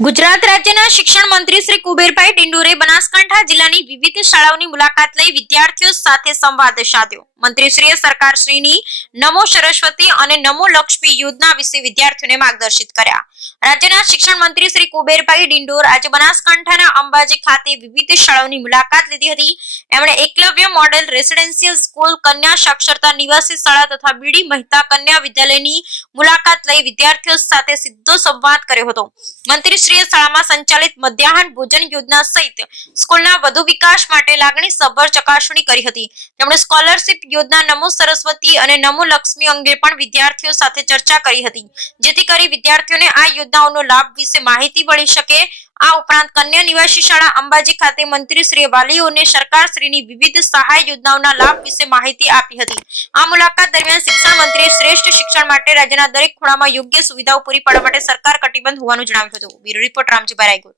ગુજરાત રાજ્યના શિક્ષણ મંત્રી શ્રી કુબેરભાઈ ડિંડોરે બનાસકાંઠા જિલ્લાની વિવિધ શાળાઓની મુલાકાત લઈ વિદ્યાર્થીઓ સાથે સંવાદ સાધ્યો। મંત્રીશ્રીએ સરકારશ્રીની નમો સરસ્વતી અને નમો લક્ષ્મી યોજના વિશે વિદ્યાર્થીઓને માર્ગદર્શિત કર્યા। રાજ્યના શિક્ષણ મંત્રી શ્રી કુબેરભાઈ ડિંડોર આજે બનાસકાંઠાના અંબાજી ખાતે વિવિધ શાળાઓની મુલાકાત લીધી હતી। એમણે એકલવ્ય મોડેલ રેસિડેન્શિયલ સ્કૂલ, કન્યા સાક્ષરતા નિવાસી શાળા તથા બીડી મહેતા કન્યા વિદ્યાલયની મુલાકાત લઈ વિદ્યાર્થીઓ સાથે સીધો સંવાદ કર્યો હતો। મંત્રીશ્રીએ શાળામાં સંચાલિત મધ્યાહન ભોજન યોજના સહિત સ્કૂલના વધુ વિકાસ માટે લાગણીસભર ચકાસણી કરી હતી। તેમણે સ્કોલરશિપ યોજના નમો સરસ્વતી અને નમો લક્ષ્મી અંગે પણ વિદ્યાર્થીઓ સાથે ચર્ચા કરી હતી, જેથી કરી વિદ્યાર્થીઓને આ યોજનાઓનો લાભ વિશે માહિતી મળી શકે। આ ઉપરાંત કન્યા નિવાસી શાળા અંબાજી ખાતે મંત્રીશ્રીએ વાલીઓને સરકારશ્રીની વિવિધ સહાય યોજનાઓના લાભ વિશે માહિતી આપી હતી। આ મુલાકાત દરમિયાન શિક્ષણ મંત્રીએ શ્રેષ્ઠ શિક્ષણ માટે રાજ્યના દરેક ખૂણામાં યોગ્ય સુવિધાઓ પૂરી પાડવા માટે સરકાર કટિબદ્ધ હોવાનું જણાવ્યું હતું। Bureau report Ramjibhai Raigor.